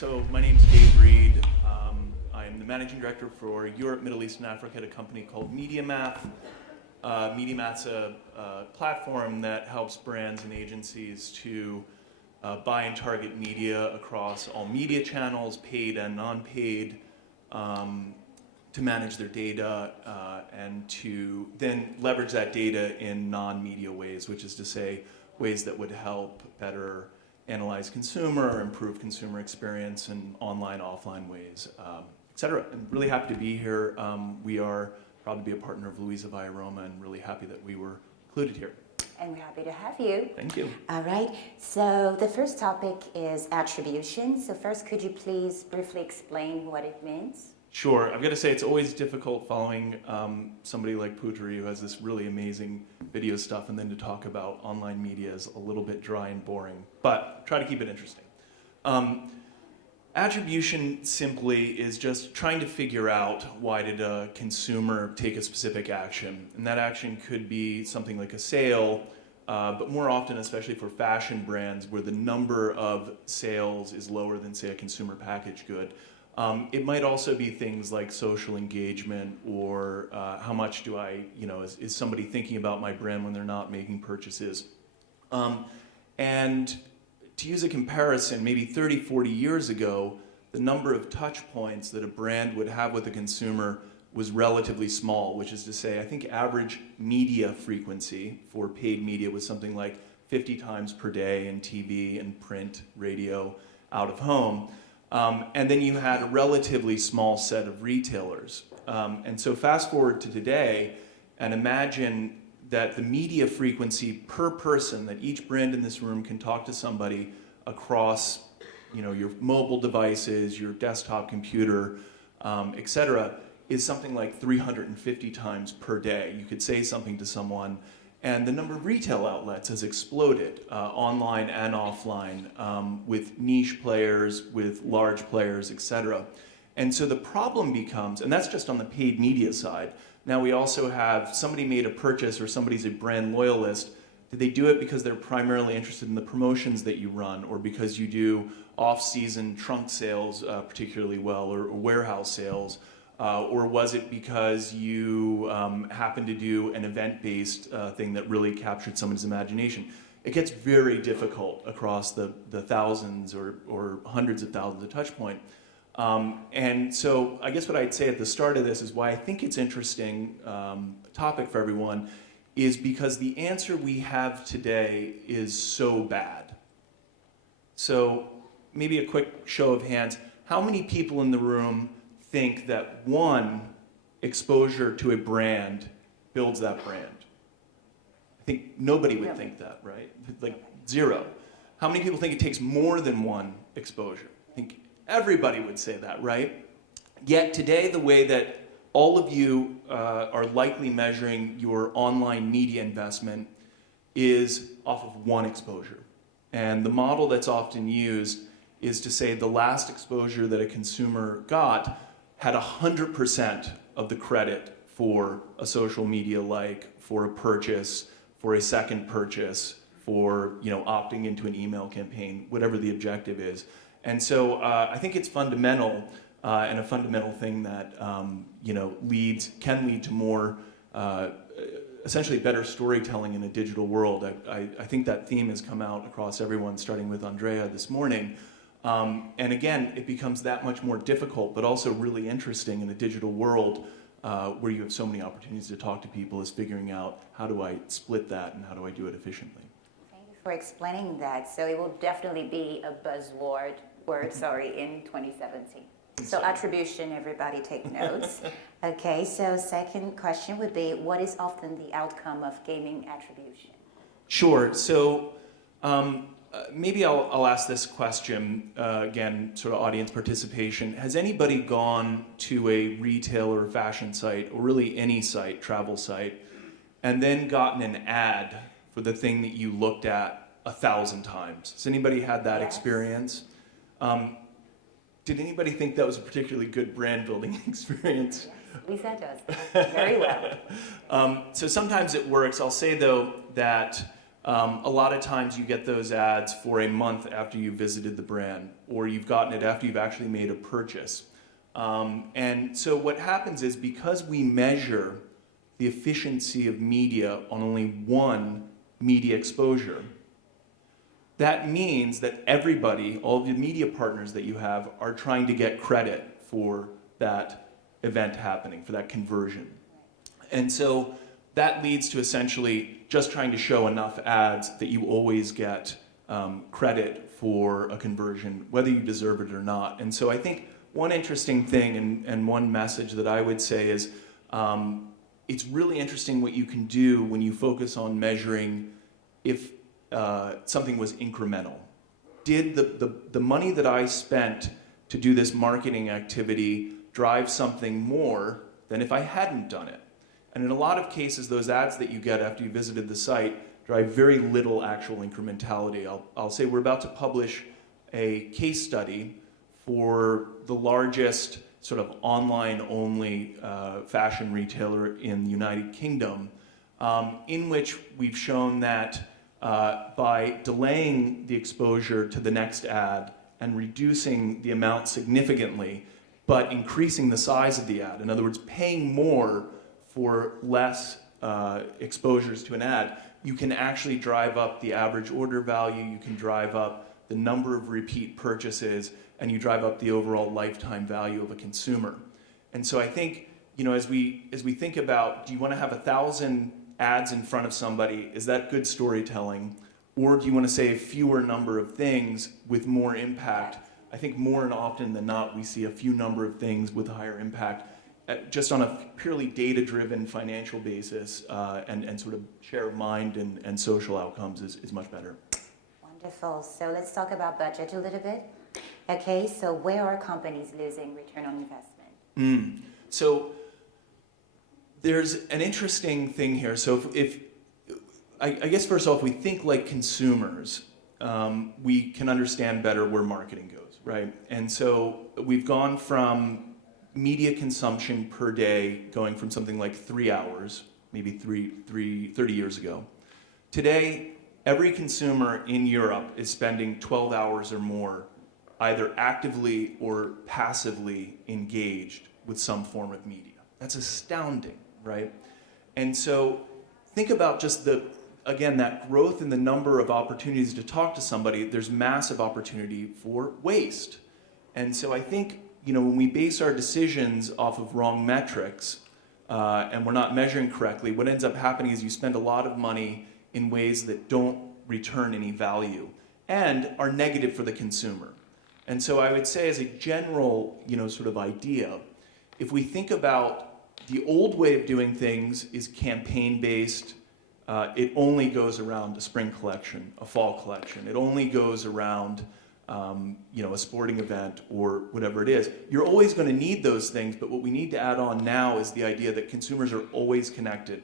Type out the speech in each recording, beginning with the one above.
So my name's Dave Reed. I'm the managing director for Europe, Middle East, and Africa at a company called MediaMath. MediaMath's a platform that helps brands and agencies to buy and target media across all media channels, paid and non-paid, to manage their data and to then leverage that data in non-media ways, which is to say ways that would help better analyze consumer, improve consumer experience in online, offline ways, et cetera. I'm really happy to be here. We are proud to be a partner of LUISAVIAROMA and really happy that we were included here. And we're happy to have you. Thank you. All right, so the first topic is attribution. So first, could you please briefly explain what it means? Sure. I've got to say it's always difficult following somebody like Putri who has this really amazing video stuff, and then to talk about online media is a little bit dry and boring, but try to keep it interesting. Attribution simply is just trying to figure out why did a consumer take a specific action, and that action could be something like a sale, but more often, especially for fashion brands where the number of sales is lower than, say, a consumer packaged good. It might also be things like social engagement, or how much do I, is somebody thinking about my brand when they're not making purchases? And to use a comparison, maybe 30, 40 years ago, the number of touch points that a brand would have with a consumer was relatively small, which is to say, I think average media frequency for paid media was something like 50 times per day in TV and print, radio, out of home. And then you had a relatively small set of retailers. And so fast forward to today, and imagine that the media frequency per person, that each brand in this room can talk to somebody across your mobile devices, your desktop computer, et cetera, is something like 350 times per day. You could say something to someone, and the number of retail outlets has exploded, online and offline, with niche players, with large players, et cetera. And so the problem becomes, and that's just on the paid media side. Now we also have somebody made a purchase or somebody's a brand loyalist. Did they do it because they're primarily interested in the promotions that you run, or because you do off-season trunk sales particularly well, or warehouse sales? Or was it because you happened to do an event-based thing that really captured somebody's imagination? It gets very difficult across the thousands or hundreds of thousands of touch point. And so I guess what I'd say at the start of this is why I think it's interesting topic for everyone is because the answer we have today is so bad. So maybe a quick show of hands. How many people in the room think that one exposure to a brand builds that brand? I think nobody would think that, right? Like zero. How many people think it takes more than one exposure? I think everybody would say that, right? Yet today, the way that all of you are likely measuring your online media investment is off of one exposure. And the model that's often used is to say the last exposure that a consumer got had 100% of the credit for a social media like, for a purchase, for a second purchase, for opting into an email campaign, whatever the objective is. And so I think it's fundamental and a fundamental thing that can lead to more essentially better storytelling in a digital world. I think that theme has come out across everyone, starting with Andrea this morning. And again, it becomes that much more difficult, but also really interesting in a digital world where you have so many opportunities to talk to people, is figuring out how do I split that and how do I do it efficiently. Thank you for explaining that. So it will definitely be a buzzword in 2017. So attribution, everybody take notes. Okay, so second question would be, what is often the outcome of gaming attribution? Sure, so maybe I'll ask this question, again, sort of audience participation. Has anybody gone to a retail or fashion site, or really any site, travel site, and then gotten an ad for the thing that you looked at 1,000 times? Has anybody had that experience? Did anybody think that was a particularly good brand building experience? Yes, Lisa does very well. So sometimes it works. I'll say though that A lot of times you get those ads for a month after you visited the brand, or you've gotten it after you've actually made a purchase. And so what happens is, because we measure the efficiency of media on only one media exposure, that means that everybody, all of the media partners that you have, are trying to get credit for that event happening, for that conversion. And so that leads to essentially just trying to show enough ads that you always get credit for a conversion, whether you deserve it or not. And so I think one interesting thing and one message that I would say is, it's really interesting what you can do when you focus on measuring if something was incremental. Did the money that I spent to do this marketing activity drive something more than if I hadn't done it? And in a lot of cases, those ads that you get after you visited the site drive very little actual incrementality. I'll say we're about to publish a case study for the largest sort of online-only fashion retailer in the United Kingdom, in which we've shown that by delaying the exposure to the next ad and reducing the amount significantly, but increasing the size of the ad, in other words, paying more for less exposures to an ad, you can actually drive up the average order value, you can drive up the number of repeat purchases, and you drive up the overall lifetime value of a consumer. And so I think, as we think about, do you want to have 1,000 ads in front of somebody? Is that good storytelling? Or do you want to say a fewer number of things with more impact? I think more and often than not, we see a few number of things with higher impact, just on a purely data-driven financial basis, and sort of share of mind and social outcomes is much better. Wonderful. So let's talk about budget a little bit. Okay, so where are companies losing return on investment? So there's an interesting thing here. So I guess first off, we think like consumers, we can understand better where marketing goes, right? And so we've gone from media consumption per day going from something like 3 hours, maybe 30 years ago. Today, every consumer in Europe is spending 12 hours or more either actively or passively engaged with some form of media. That's astounding, right? And so think about just again, that growth in the number of opportunities to talk to somebody. There's massive opportunity for waste. And so I think, when we base our decisions off of wrong metrics, and we're not measuring correctly, what ends up happening is you spend a lot of money in ways that don't return any value and are negative for the consumer. And so I would say, as a general, sort of idea, if we think about the old way of doing things is campaign-based. It only goes around a spring collection, a fall collection. It only goes around, a sporting event or whatever it is. You're always going to need those things, but what we need to add on now is the idea that consumers are always connected.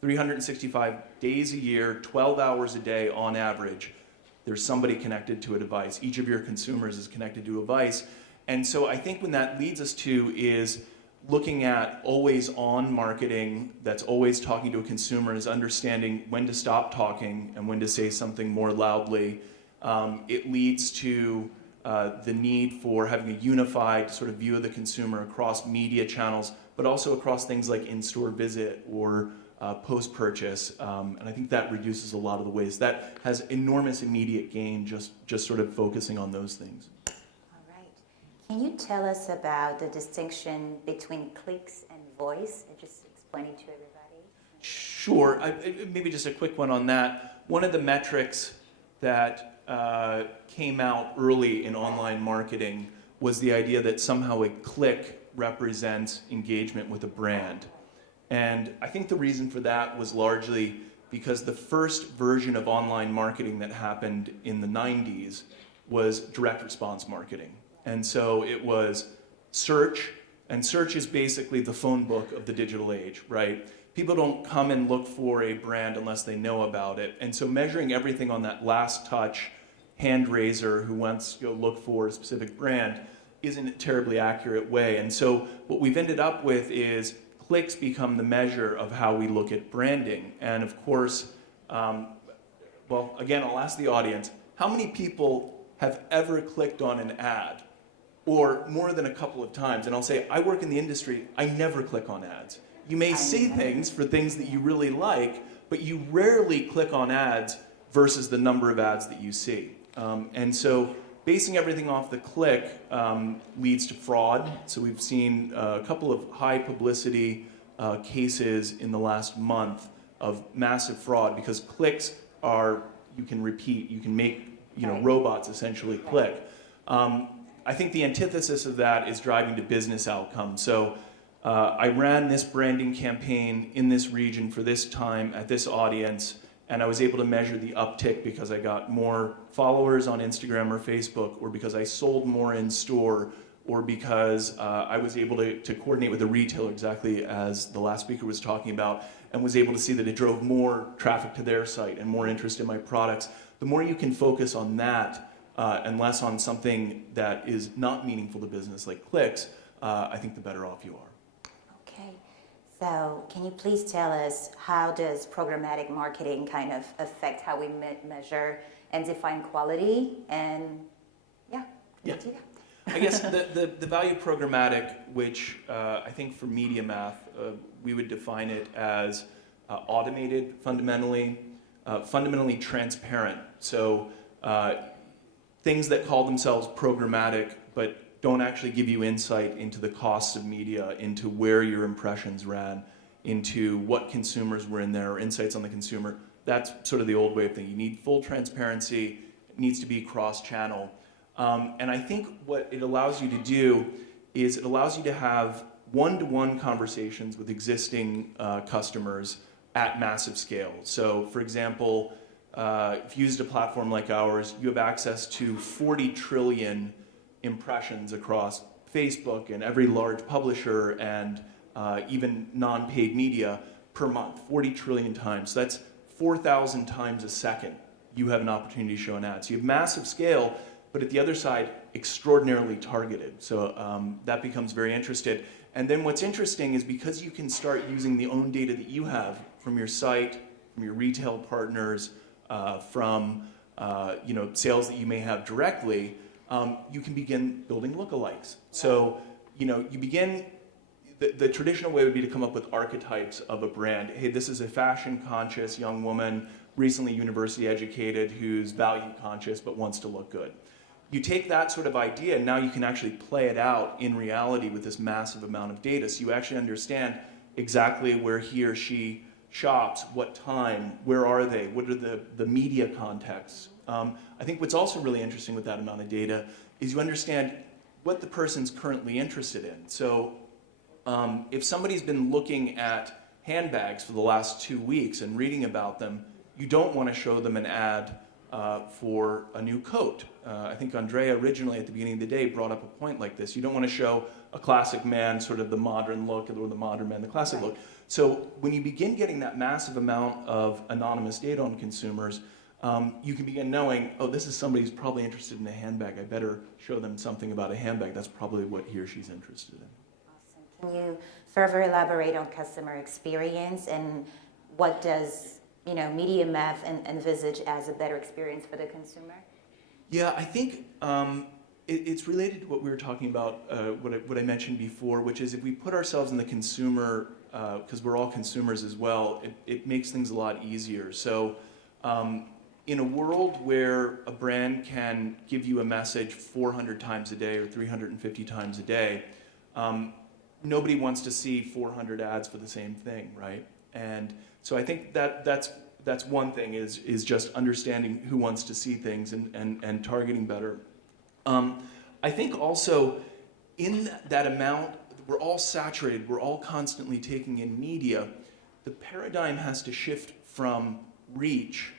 365 days a year, 12 hours a day on average, there's somebody connected to a device. Each of your consumers is connected to a device. And so I think when that leads us to is looking at always on marketing that's always talking to a consumer, is understanding when to stop talking and when to say something more loudly. It leads to the need for having a unified sort of view of the consumer across media channels, but also across things like in-store visit or post-purchase, and I think that reduces a lot of the waste. That has enormous immediate gain, just sort of focusing on those things. All right. Can you tell us about the distinction between clicks and voice, and just explain it to everybody? Sure. Maybe just a quick one on that. One of the metrics that came out early in online marketing was the idea that somehow a click represents engagement with a brand. And I think the reason for that was largely because the first version of online marketing that happened in the 90s was direct response marketing. And so it was search, and search is basically the phone book of the digital age, right? People don't come and look for a brand unless they know about it. And so measuring everything on that last touch, hand raiser who wants to go look for a specific brand isn't a terribly accurate way. And so what we've ended up with is clicks become the measure of how we look at branding. And of course, well, again, I'll ask the audience, how many people have ever clicked on an ad, or more than a couple of times? And I'll say, I work in the industry, I never click on ads. You may see things for things that you really like, but you rarely click on ads versus the number of ads that you see. And so basing everything off the click leads to fraud. So we've seen a couple of high publicity cases in the last month of massive fraud, because clicks are, you can repeat, you can make robots essentially click. I think the antithesis of that is driving to business outcomes. So I ran this branding campaign in this region for this time at this audience, and I was able to measure the uptick because I got more followers on Instagram or Facebook, or because I sold more in store, or because I was able to coordinate with the retailer, exactly as the last speaker was talking about, and was able to see that it drove more traffic to their site and more interest in my products. The more you can focus on that and less on something that is not meaningful to business like clicks, I think the better off you are. Okay, so can you please tell us, how does programmatic marketing kind of affect how we measure and define quality? And can you do that? I guess the value of programmatic, which I think for MediaMath, we would define it as automated, fundamentally transparent. So things that call themselves programmatic but don't actually give you insight into the costs of media, into where your impressions ran, into what consumers were in there, or insights on the consumer. That's sort of the old way of thinking. You need full transparency. It needs to be cross-channel. And I think what it allows you to do is it allows you to have one-to-one conversations with existing customers at massive scale. So, for example, if you used a platform like ours, you have access to 40 trillion impressions across Facebook and every large publisher and even non-paid media per month, 40 trillion times. So that's 4,000 times a second you have an opportunity to show an ad. So you have massive scale, but at the other side, extraordinarily targeted. So that becomes very interesting. And then what's interesting is, because you can start using the own data that you have from your site, from your retail partners, from sales that you may have directly, you can begin building lookalikes. So you begin, the traditional way would be to come up with archetypes of a brand. Hey, this is a fashion-conscious young woman, recently university educated, who's value-conscious but wants to look good. You take that sort of idea, and now you can actually play it out in reality with this massive amount of data. So you actually understand exactly where he or she shops, what time, where are they, what are the media contexts. I think what's also really interesting with that amount of data is you understand what the person's currently interested in. So if somebody's been looking at handbags for the last 2 weeks and reading about them, you don't want to show them an ad for a new coat. I think Andrea originally at the beginning of the day brought up a point like this. You don't want to show a classic man, sort of the modern look, or the modern man, the classic look. So when you begin getting that massive amount of anonymous data on consumers, you can begin knowing, oh, this is somebody who's probably interested in a handbag. I better show them something about a handbag. That's probably what he or she's interested in. Awesome. Can you further elaborate on customer experience, and what does MediaMath envisage as a better experience for the consumer? Yeah, I think it's related to what we were talking about, what I mentioned before, which is if we put ourselves in the consumer, because we're all consumers as well, it makes things a lot easier. So in a world where a brand can give you a message 400 times a day or 350 times a day, nobody wants to see 400 ads for the same thing, right? And so I think that's one thing, is just understanding who wants to see things and targeting better. I think also in that amount, we're all saturated, we're all constantly taking in media. The paradigm has to shift from reach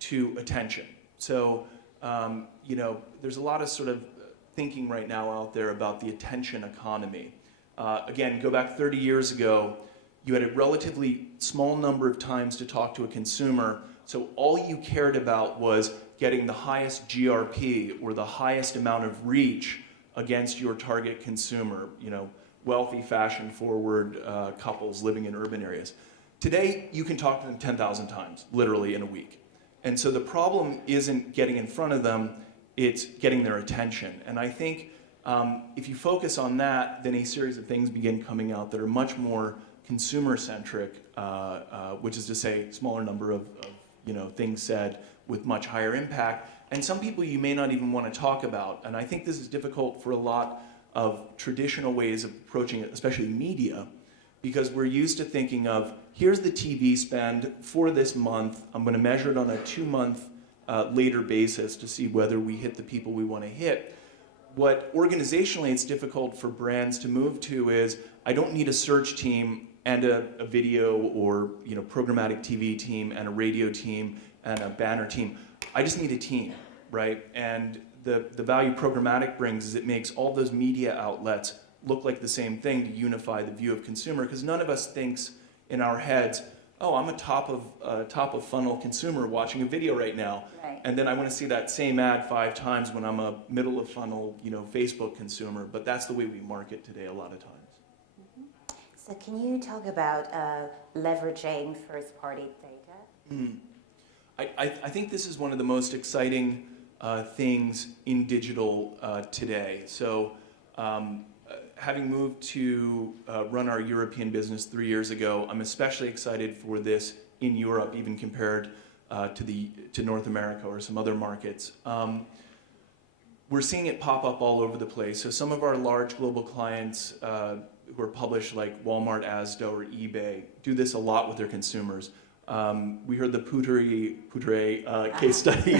to attention. So, there's a lot of sort of thinking right now out there about the attention economy. Again, go back 30 years ago, you had a relatively small number of times to talk to a consumer, so all you cared about was getting the highest GRP, or the highest amount of reach against your target consumer, wealthy, fashion-forward couples living in urban areas. Today, you can talk to them 10,000 times, literally in a week. And so the problem isn't getting in front of them, it's getting their attention. And I think if you focus on that, then a series of things begin coming out that are much more consumer-centric, which is to say, smaller number of things said with much higher impact. And some people you may not even want to talk about. And I think this is difficult for a lot of traditional ways of approaching it, especially media, because we're used to thinking of, here's the TV spend for this month. I'm going to measure it on a 2-month later basis to see whether we hit the people we want to hit. What organizationally it's difficult for brands to move to is, I don't need a search team and a video or programmatic TV team and a radio team and a banner team. I just need a team, right? And the value programmatic brings is it makes all those media outlets look like the same thing to unify the view of consumer, because none of us thinks in our heads, oh, I'm a top of funnel consumer watching a video right now, right. And then I want to see that same ad 5 times when I'm a middle of funnel, Facebook consumer. But that's the way we market today a lot of times. Mm-hmm. So can you talk about leveraging first-party data? I think this is one of the most exciting things in digital today. So having moved to run our European business 3 years ago, I'm especially excited for this in Europe, even compared to North America or some other markets. We're seeing it pop up all over the place. So some of our large global clients who are published, like Walmart, Asda, or eBay, do this a lot with their consumers. We heard the Poutre case study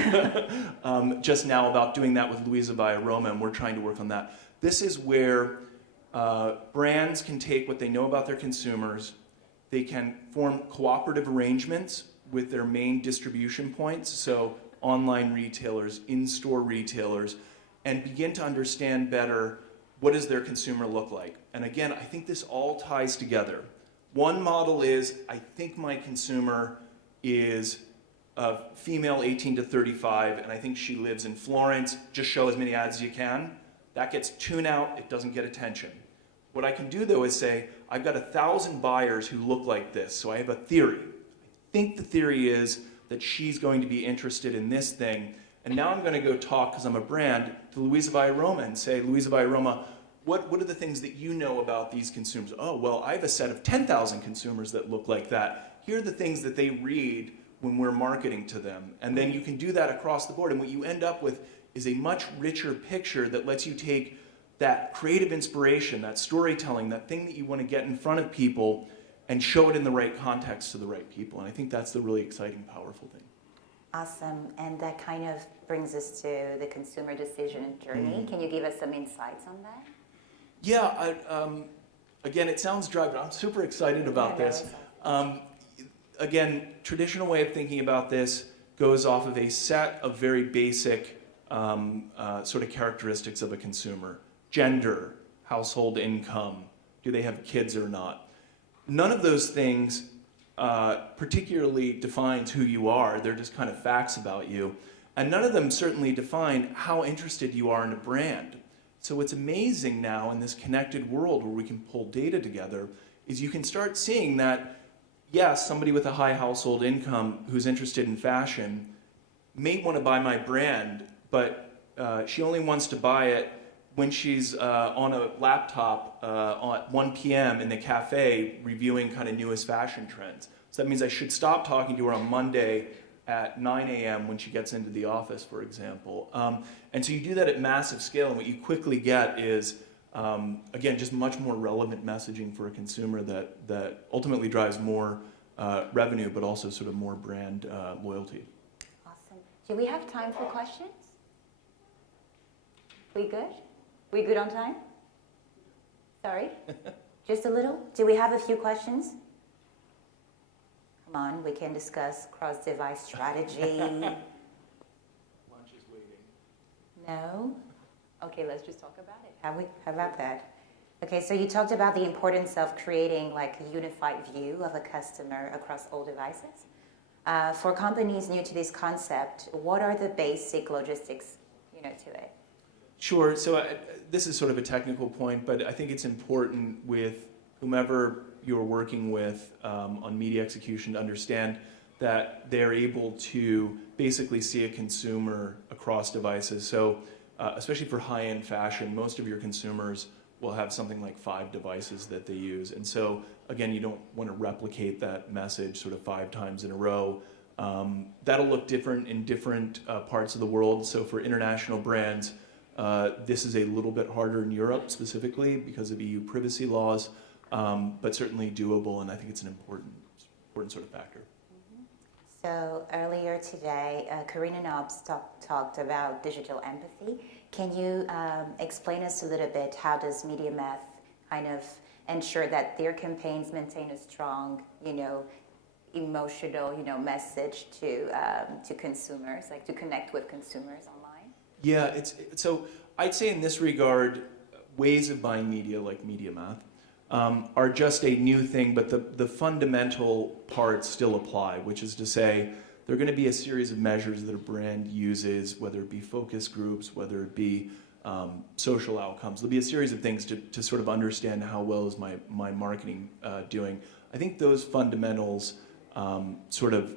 just now about doing that with LUISAVIAROMA, and we're trying to work on that. This is where brands can take what they know about their consumers, they can form cooperative arrangements with their main distribution points, so online retailers, in-store retailers, and begin to understand better what does their consumer look like. And again, I think this all ties together. One model is, I think my consumer is a female 18 to 35, and I think she lives in Florence. Just show as many ads as you can. That gets tuned out, it doesn't get attention. What I can do though is say, I've got 1,000 buyers who look like this, so I have a theory. I think the theory is that she's going to be interested in this thing, and now I'm going to go talk, because I'm a brand, to LUISAVIAROMA and say, LUISAVIAROMA, what are the things that you know about these consumers? Oh, well, I have a set of 10,000 consumers that look like that. Here are the things that they read when we're marketing to them. And then you can do that across the board. And what you end up with is a much richer picture that lets you take that creative inspiration, that storytelling, that thing that you want to get in front of people and show it in the right context to the right people. And I think that's the really exciting, powerful thing. Awesome. And that kind of brings us to the consumer decision journey. Can you give us some insights on that? Yeah, again, it sounds dry, but I'm super excited about this. Again, traditional way of thinking about this goes off of a set of very basic sort of characteristics of a consumer. Gender, household income, do they have kids or not? None of those things particularly defines who you are. They're just kind of facts about you. And none of them certainly define how interested you are in a brand. So what's amazing now in this connected world where we can pull data together is you can start seeing that, yes, somebody with a high household income who's interested in fashion may want to buy my brand, but she only wants to buy it when she's on a laptop at 1 p.m. in the cafe reviewing kind of newest fashion trends. So that means I should stop talking to her on Monday at 9 a.m. when she gets into the office, for example. And so you do that at massive scale, and what you quickly get is, again, just much more relevant messaging for a consumer that ultimately drives more revenue, but also sort of more brand loyalty. Awesome. Do we have time for questions? We good? We good on time? Sorry? Just a little? Do we have a few questions? Come on, we can discuss cross-device strategy. Lunch is waiting. No? Okay, let's just talk about it. How about that? Okay, so you talked about the importance of creating like a unified view of a customer across all devices. For companies new to this concept, what are the basic logistics, to it? Sure. So this is sort of a technical point, but I think it's important with whomever you're working with on media execution to understand that they're able to basically see a consumer across devices. So especially for high-end fashion, most of your consumers will have something like 5 devices that they use. And so again, you don't want to replicate that message sort of 5 times in a row. That'll look different in different parts of the world. So for international brands, this is a little bit harder in Europe specifically because of EU privacy laws, but certainly doable, and I think it's an important sort of factor. So earlier today, Karina Knobs talked about digital empathy. Can you explain us a little bit how does MediaMath kind of ensure that their campaigns maintain a strong, emotional, message to consumers, like to connect with consumers online? Yeah, so I'd say in this regard, ways of buying media like MediaMath are just a new thing, but the fundamental parts still apply, which is to say there are going to be a series of measures that a brand uses, whether it be focus groups, whether it be social outcomes. There'll be a series of things to sort of understand how well is my marketing doing. I think those fundamentals sort of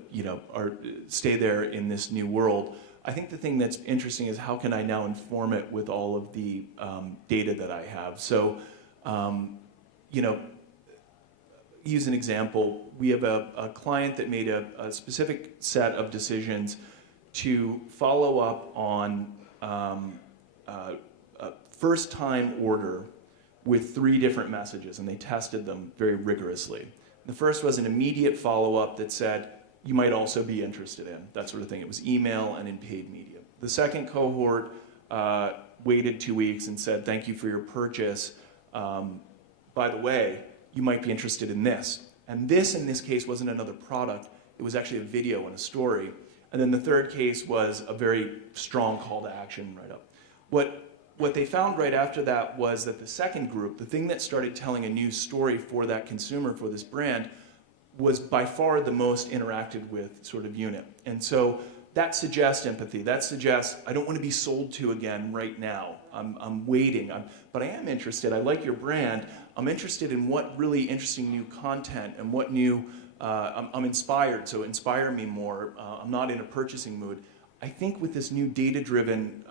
stay there in this new world. I think the thing that's interesting is how can I now inform it with all of the data that I have. So use an example. We have a client that made a specific set of decisions to follow up on a first-time order with 3 different messages, and they tested them very rigorously. The first was an immediate follow-up that said, you might also be interested in, that sort of thing. It was email and in paid media. The second cohort waited 2 weeks and said, thank you for your purchase. By the way, you might be interested in this. And this, in this case, wasn't another product. It was actually a video and a story. And then the third case was a very strong call to action right up. What they found right after that was that the second group, the thing that started telling a new story for that consumer, for this brand, was by far the most interacted with sort of unit. And so that suggests empathy. That suggests I don't want to be sold to again right now. I'm waiting, but I am interested. I like your brand. I'm interested in what really interesting new content and what new, I'm inspired, so inspire me more. I'm not in a purchasing mood. I think with this new data-driven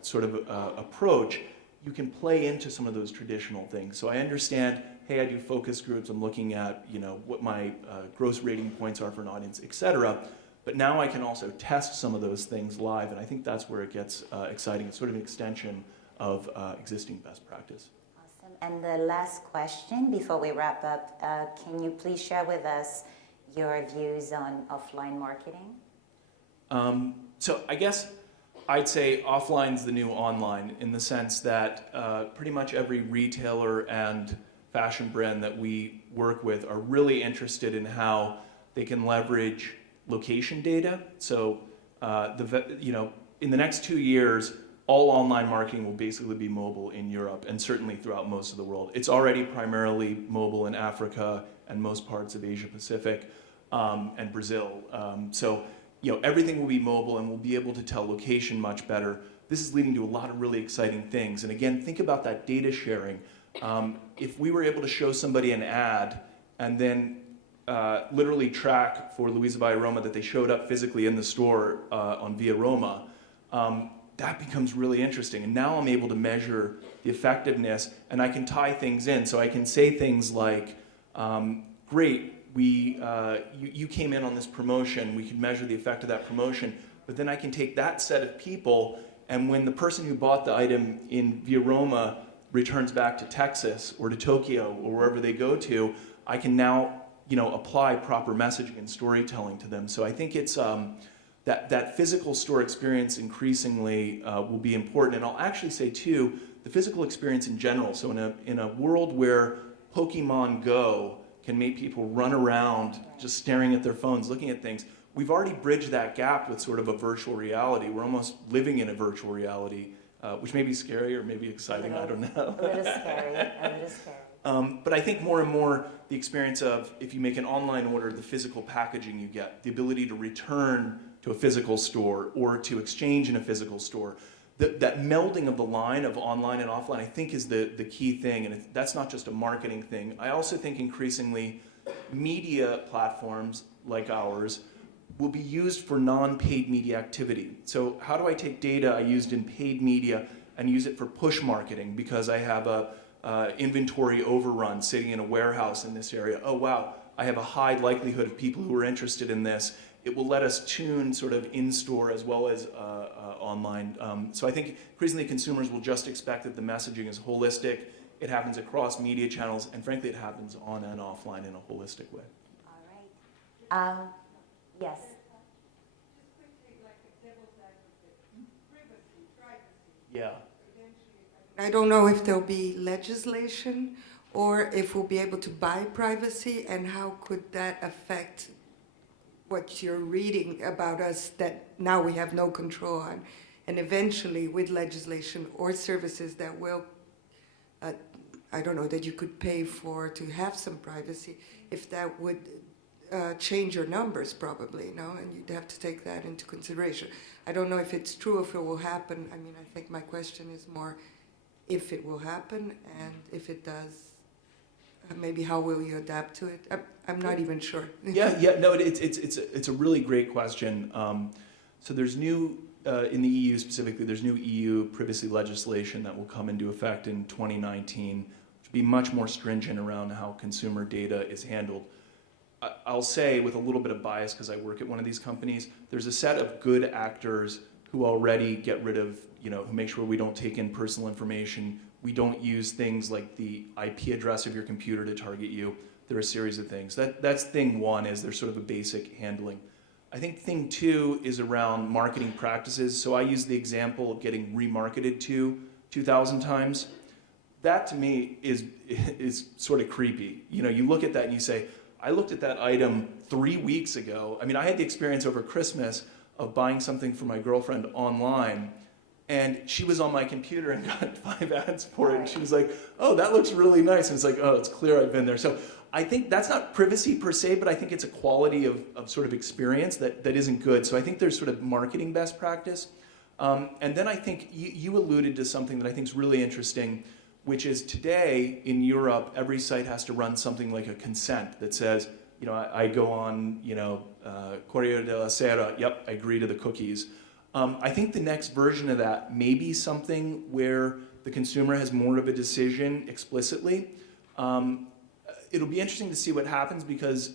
sort of approach, you can play into some of those traditional things. So I understand, hey, I do focus groups. I'm looking at what my gross rating points are for an audience, et cetera. But now I can also test some of those things live, and I think that's where it gets exciting. It's sort of an extension of existing best practice. Awesome. And the last question before we wrap up, can you please share with us your views on offline marketing? So I guess I'd say offline's the new online in the sense that pretty much every retailer and fashion brand that we work with are really interested in how they can leverage location data. So in the next 2 years, all online marketing will basically be mobile in Europe and certainly throughout most of the world. It's already primarily mobile in Africa and most parts of Asia Pacific and Brazil. So everything will be mobile and we'll be able to tell location much better. This is leading to a lot of really exciting things. And again, think about that data sharing. If we were able to show somebody an ad and then literally track for LUISAVIAROMA that they showed up physically in the store on Via Roma, that becomes really interesting. And now I'm able to measure the effectiveness and I can tie things in. So I can say things like, great, you came in on this promotion, we can measure the effect of that promotion, but then I can take that set of people, and when the person who bought the item in Via Roma returns back to Texas or to Tokyo or wherever they go to, I can now apply proper messaging and storytelling to them. So I think it's that physical store experience increasingly will be important. And I'll actually say too, the physical experience in general. So in a world where Pokemon Go can make people run around just staring at their phones, looking at things, we've already bridged that gap with sort of a virtual reality. We're almost living in a virtual reality, which may be scary or maybe exciting, I don't know. A little scary, a little scary. But I think more and more the experience of if you make an online order, the physical packaging you get, the ability to return to a physical store or to exchange in a physical store, that melding of the line of online and offline, I think is the key thing, and that's not just a marketing thing. I also think increasingly media platforms like ours will be used for non-paid media activity. So how do I take data I used in paid media and use it for push marketing because I have a inventory overrun sitting in a warehouse in this area? Oh wow, I have a high likelihood of people who are interested in this. It will let us tune sort of in-store as well as online. So I think increasingly consumers will just expect that the messaging is holistic. It happens across media channels, and frankly, it happens on and offline in a holistic way. All right. Yes. Yeah. I don't know if there'll be legislation or if we'll be able to buy privacy, and how could that affect what you're reading about us that now we have no control on. And eventually with legislation or services that will, I don't know, that you could pay for to have some privacy, if that would change your numbers probably, no? And you'd have to take that into consideration. I don't know if it's true, if it will happen. I mean, I think my question is more if it will happen, and if it does, maybe how will you adapt to it? I'm not even sure. Yeah, no, it's a really great question. So there's new, in the EU specifically, there's new EU privacy legislation that will come into effect in 2019, which will be much more stringent around how consumer data is handled. I'll say with a little bit of bias, because I work at one of these companies, there's a set of good actors who already get rid of, who make sure we don't take in personal information. We don't use things like the IP address of your computer to target you. There are a series of things. That's thing one, is there's sort of a basic handling. I think thing two is around marketing practices. So I use the example of getting remarketed to 2,000 times. That to me is sort of creepy. You look at that and you say, I looked at that item 3 weeks ago. I mean, I had the experience over Christmas of buying something for my girlfriend online, and she was on my computer and got 5 ads for it. And she was like, oh, that looks really nice. And it's like, oh, it's clear I've been there. So I think that's not privacy per se, but I think it's a quality of sort of experience that isn't good. So I think there's sort of marketing best practice. And then I think you alluded to something that I think is really interesting, which is today in Europe, every site has to run something like a consent that says, I go on, Corriere della Sera, yep, I agree to the cookies. I think the next version of that may be something where the consumer has more of a decision explicitly. It'll be interesting to see what happens, because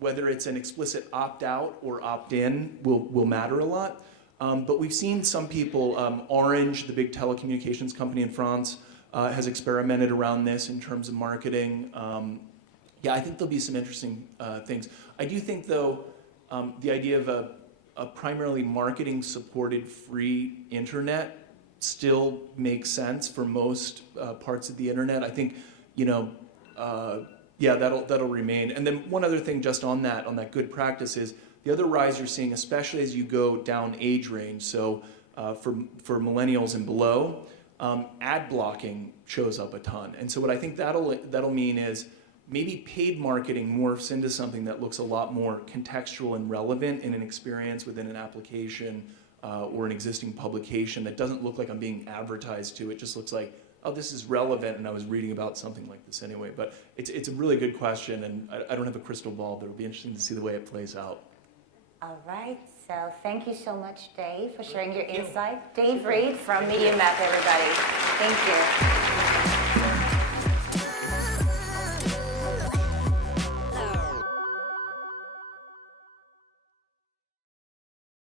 whether it's an explicit opt-out or opt-in will matter a lot. But we've seen some people, Orange, the big telecommunications company in France, has experimented around this in terms of marketing. Yeah, I think there'll be some interesting things. I do think, though, the idea of a primarily marketing-supported free internet still makes sense for most parts of the internet. I think, yeah, that'll remain. And then one other thing just on that good practice is the other rise you're seeing, especially as you go down age range, so for millennials and below, ad blocking shows up a ton. And so what I think that'll mean is maybe paid marketing morphs into something that looks a lot more contextual and relevant in an experience within an application or an existing publication that doesn't look like I'm being advertised to. It just looks like, oh, this is relevant, and I was reading about something like this anyway. But it's a really good question, and I don't have a crystal ball, but it'll be interesting to see the way it plays out. All right, so thank you so much, Dave, for sharing your insight. Dave Reed from MediaMath, everybody. Thank you.